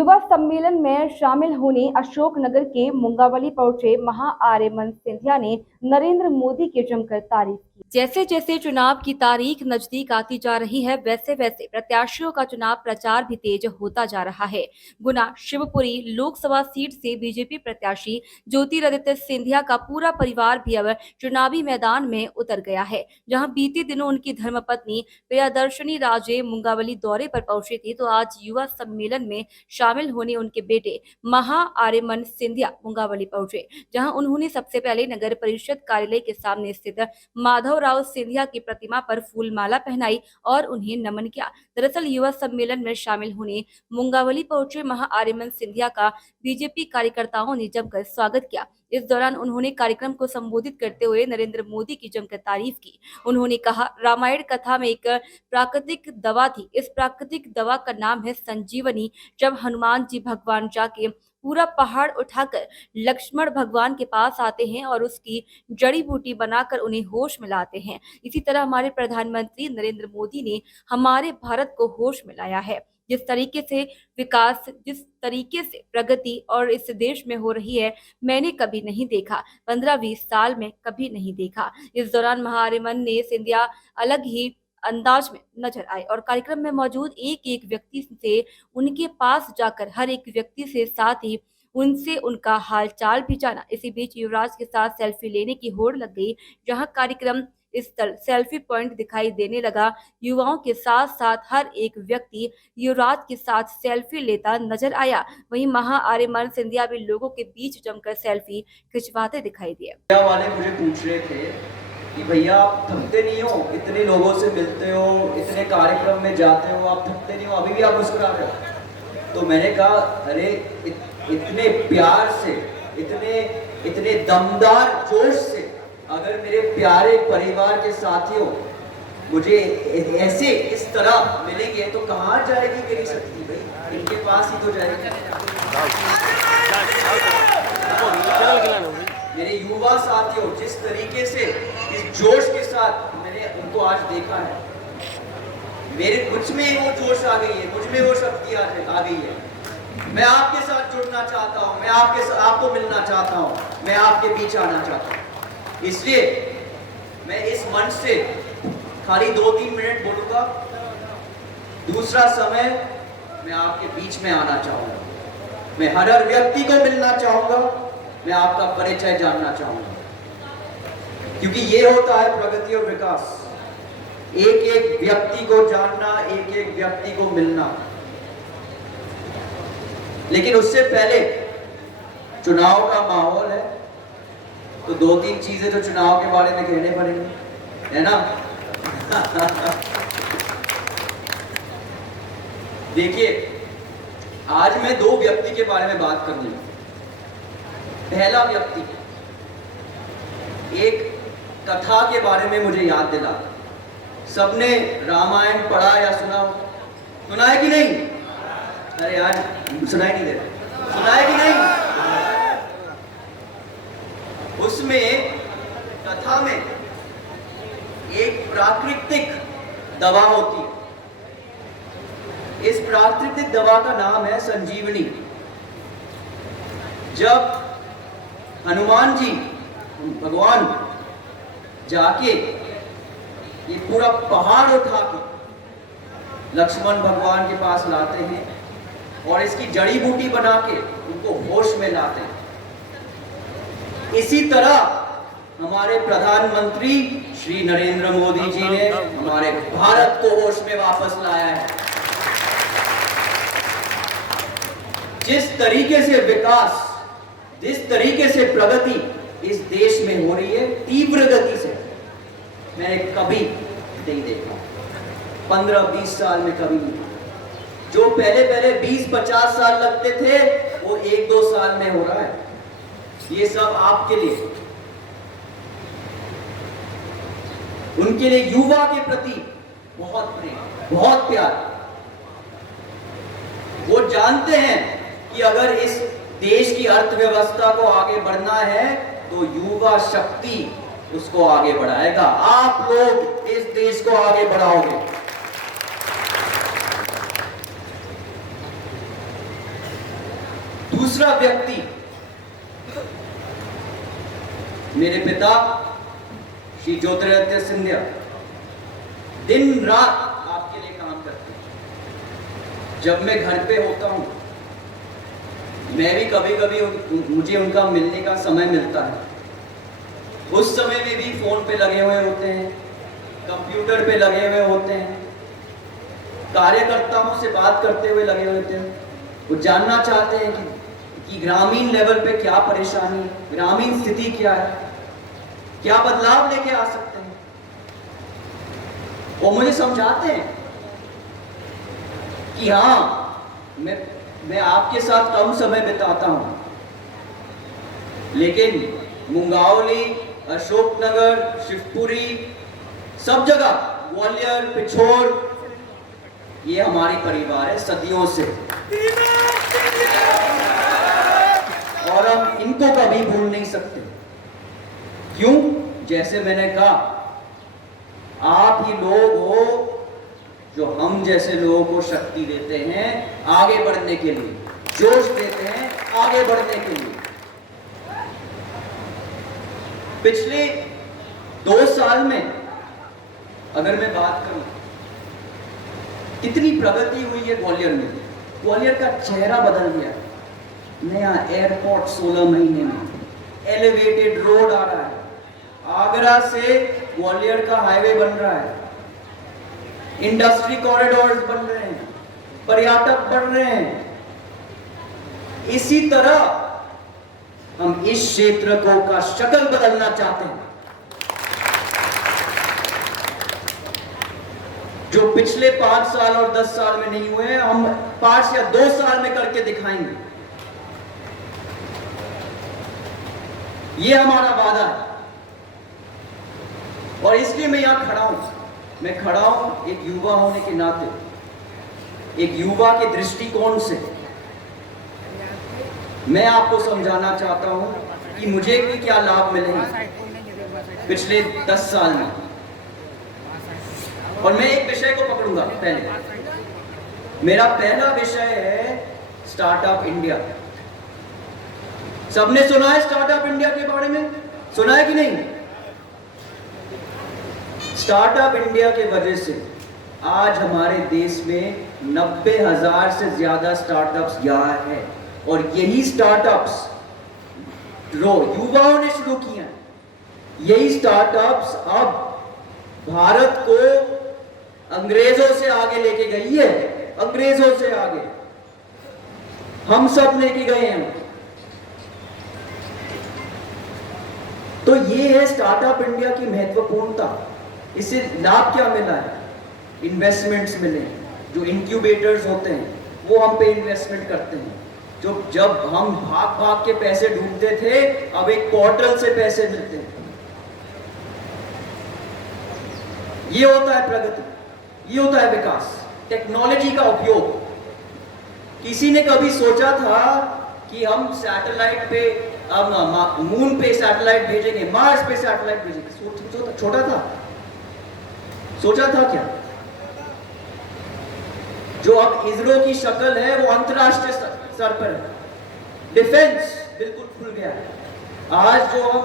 युवा सम्मेलन में शामिल होने अशोकनगर के मुंगावली पहुंचे महाआर्यमन सिंधिया ने नरेंद्र मोदी की जमकर तारीफ की। जैसे जैसे चुनाव की तारीख नजदीक आती जा रही है, वैसे वैसे प्रत्याशियों का चुनाव प्रचार भी तेज होता जा रहा है। गुना शिवपुरी लोकसभा सीट से बीजेपी प्रत्याशी ज्योतिरादित्य सिंधिया का पूरा परिवार भी अब चुनावी मैदान में उतर गया है। जहां बीते दिनों उनकी धर्मपत्नी प्रियदर्शनी राजे मुंगावली दौरे पर पहुंची थी, तो आज युवा सम्मेलन में शामिल होने उनके बेटे महाआर्यमन सिंधिया मुंगावली पहुंचे, जहां उन्होंने सबसे पहले नगर परिषद कार्यालय के सामने स्थित माधवराव सिंधिया की प्रतिमा पर फूलमाला पहनाई और उन्हें नमन किया। दरअसल युवा सम्मेलन में शामिल होने मुंगावली पहुंचे महाआर्यमन सिंधिया का बीजेपी कार्यकर्ताओं ने जमकर स्वागत किया। इस दौरान उन्होंने कार्यक्रम को संबोधित करते हुए नरेंद्र मोदी की जमकर तारीफ की। उन्होंने कहा, रामायण कथा में एक प्राकृतिक दवा थी, इस प्राकृतिक दवा का नाम है संजीवनी। जब हनुमान जी भगवान जाके पूरा पहाड़ उठाकर लक्ष्मण भगवान के पास आते हैं और उसकी जड़ी बूटी बनाकर उन्हें होश में लाते हैं, इसी तरह हमारे प्रधानमंत्री नरेंद्र मोदी ने हमारे भारत को होश में लाया है। जिस तरीके से विकास, जिस तरीके से प्रगति और इस देश में हो रही है, मैंने कभी नहीं देखा, 15-20 साल में कभी नहीं देखा। इस दौरान महाआर्यमन ने सिंधिया अलग ही अंदाज में नजर आए और कार्यक्रम में मौजूद एक एक व्यक्ति से उनके पास जाकर हर एक व्यक्ति से साथ ही उनसे उनका हालचाल भी जाना। इसी बीच युवराज के साथ सेल्फी लेने की होड़ लग गई। जहां कार्यक्रम स्थल सेल्फी पॉइंट दिखाई देने लगा, युवाओं के साथ साथ हर एक व्यक्ति युवराज के साथ सेल्फी लेता नजर आया। वहीं महाआर्यमन सिंधिया भी लोगों के बीच जमकर सेल्फी खिंचवाते दिखाई दिए। वाले मुझे पूछ रहे थे कि भैया आप थकते नहीं हो, इतने लोगों से मिलते हो, इतने कार्यक्रम में जाते हो, आप थकते नहीं हो, अभी भी आप मुस्कुरा रहे हो। तो मैंने कहा, अरे इतने प्यार से, इतने दमदार जोश से अगर मेरे प्यारे परिवार के साथियों मुझे ऐसे इस तरह मिलेंगे तो कहाँ जाएगी मेरी शक्ति? भाई इनके पास ही तो जाएगी। मेरे युवा साथियों, जिस तरीके से इस जोश के साथ मैंने उनको आज देखा है, मुझ में वो जोश आ गई है, मुझ में वो शक्ति आ गई है। मैं आपके साथ जुड़ना चाहता हूं, मैं आपको मिलना चाहता हूं, मैं आपके बीच आना चाहता हूं। इसलिए मैं इस मंच से खाली 2-3 मिनट बोलूंगा। दूसरा समय मैं आपके बीच में आना चाहूंगा, मैं हर व्यक्ति को मिलना चाहूंगा, मैं आपका परिचय जानना चाहूंगा, क्योंकि ये होता है प्रगति और विकास। एक एक व्यक्ति को जानना, एक एक व्यक्ति को मिलना। लेकिन उससे पहले चुनाव का माहौल है, तो 2-3 चीजें तो चुनाव के बारे में कहने पड़ेंगे, है ना? देखिए, आज मैं 2 व्यक्ति के बारे में बात करूंगा। पहला व्यक्ति एक कथा के बारे में मुझे याद दिला। सबने रामायण पढ़ा या सुना है कि नहीं? अरे यार, सुनाई नहीं दे रहा। सुना है कि नहीं? उसमें कथा में एक प्राकृतिक दवा होती है। इस प्राकृतिक दवा का नाम है संजीवनी। जब हनुमान जी भगवान जाके ये पूरा पहाड़ उठा के लक्ष्मण भगवान के पास लाते हैं और इसकी जड़ी बूटी बना के उनको होश में लाते हैं, इसी तरह हमारे प्रधानमंत्री श्री नरेंद्र मोदी जी ने हमारे भारत को होश में वापस लाया है। जिस तरीके से विकास, जिस तरीके से प्रगति इस देश में हो रही है, तीव्र गति से, मैंने कभी नहीं देखा। 15-20 साल में कभी नहीं। जो पहले 20-50 साल लगते थे, वो 1-2 साल में हो रहा है। ये सब आपके लिए, उनके लिए युवा के प्रति बहुत प्रेम, बहुत प्यार। वो जानते हैं कि अगर इस देश की अर्थव्यवस्था को आगे बढ़ना है तो युवा शक्ति उसको आगे बढ़ाएगा। आप लोग इस देश को आगे बढ़ाओगे। दूसरा व्यक्ति मेरे पिता श्री ज्योतिरादित्य सिंधिया दिन रात आपके लिए काम करते हैं। जब मैं घर पे होता हूं, मैं भी कभी कभी मुझे उनका मिलने का समय मिलता है। उस समय में भी फोन पे लगे हुए होते हैं, कंप्यूटर पे लगे हुए होते हैं, कार्यकर्ताओं से बात करते हुए लगे हुए होते हैं। वो जानना चाहते हैं कि ग्रामीण लेवल पे क्या परेशानी है, ग्रामीण स्थिति क्या है, क्या बदलाव लेके आ सकते हैं। वो मुझे समझाते हैं कि हाँ, मैं आपके साथ कम समय बिताता हूं, लेकिन मुंगावली, अशोकनगर, शिवपुरी, सब जगह, ग्वालियर, पिछोर, ये हमारी परिवार है सदियों से, और हम इनको कभी भूल नहीं सकते। क्यों? जैसे मैंने कहा, आप ही लोग हो जो हम जैसे लोगों को शक्ति देते हैं आगे बढ़ने के लिए, जोश देते हैं आगे बढ़ने के लिए। पिछले 2 साल में अगर मैं बात करूं, कितनी प्रगति हुई है ग्वालियर में। ग्वालियर का चेहरा बदल गया। नया एयरपोर्ट 16 महीने में, एलिवेटेड रोड आ रहा है, आगरा से ग्वालियर का हाईवे बन रहा है, इंडस्ट्री कॉरिडोर्स बन रहे हैं, पर्यटक बढ़ रहे हैं। इसी तरह हम इस क्षेत्र को का शक्ल बदलना चाहते हैं। जो पिछले 5 साल और 10 साल में नहीं हुए, हम 5 या 2 साल में करके दिखाएंगे। ये हमारा वादा है, और इसलिए मैं यहां खड़ा हूं। मैं खड़ा हूं एक युवा होने के नाते, एक युवा के दृष्टिकोण से। मैं आपको समझाना चाहता हूं कि मुझे भी क्या लाभ मिले हैं पिछले 10 साल में। और मैं एक विषय को पकड़ूंगा पहले। मेरा पहला विषय है स्टार्टअप इंडिया। सबने सुना है स्टार्टअप इंडिया के बारे में? सुना है कि नहीं? स्टार्टअप इंडिया के वजह से आज हमारे देश में 90,000 से ज्यादा स्टार्टअप्स यहाँ है, और यही स्टार्टअप्स युवाओं ने शुरू किया। यही स्टार्टअप्स अब भारत को अंग्रेजों से आगे लेके गई है, अंग्रेजों से आगे हम सब लेके गए हैं। तो ये है स्टार्टअप इंडिया की महत्वपूर्णता। इससे लाभ क्या मिला है? इन्वेस्टमेंट्स मिले। जो इंक्यूबेटर्स होते हैं वो हम पे इन्वेस्टमेंट करते हैं। जो जब हम भाग भाग के पैसे ढूंढते थे, अब एक पोर्टल से पैसे मिलते हैं। ये होता है प्रगति, ये होता है विकास, टेक्नोलॉजी का उपयोग। किसी ने कभी सोचा था कि हम सैटेलाइट पे, अब मून पे सैटेलाइट भेजेंगे, मार्स पे सैटेलाइट भेजेंगे? छोटा था? सोचा था क्या? जो अब इसरो की शक्ल है वो अंतरराष्ट्रीय स्तर पर है। डिफेंस बिल्कुल खुल गया है। आज जो हम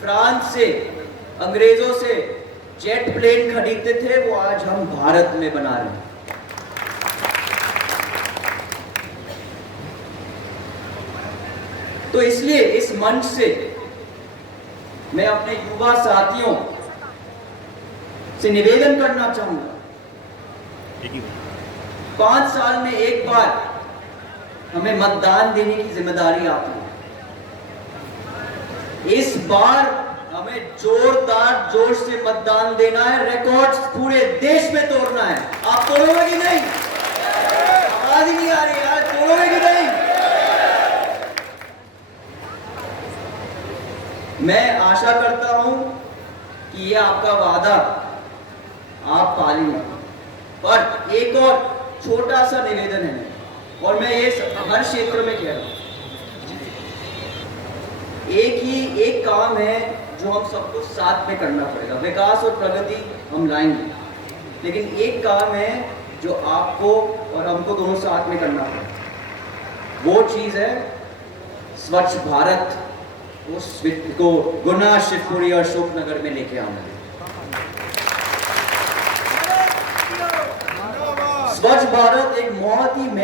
फ्रांस से, अंग्रेजों से जेट प्लेन खरीदते थे, वो आज हम भारत में बना रहे हैं। तो इसलिए इस मंच से मैं अपने युवा साथियों से निवेदन करना चाहूंगा, 5 साल में एक बार हमें मतदान देने की जिम्मेदारी आती है। इस बार हमें जोरदार जोश से मतदान देना है, रिकॉर्ड्स पूरे देश में तोड़ना है। आप तोड़ोगे कि नहीं? आवाज ही नहीं आ रही यार, तोड़ोगे कि नहीं? मैं आशा करता हूं कि ये आपका वादा आप पालेंगे। पर एक और छोटा सा निवेदन है, और मैं ये हर क्षेत्र में कह रहा हूं। एक काम है जो हम सबको साथ में करना पड़ेगा। विकास और प्रगति हम लाएंगे, लेकिन एक काम है जो आपको और हमको दोनों साथ में करना पड़ेगा। वो चीज है स्वच्छ भारत को गुना, शिवपुरी और अशोकनगर में लेके आऊंगा। स्वच्छ भारत एक बहुत ही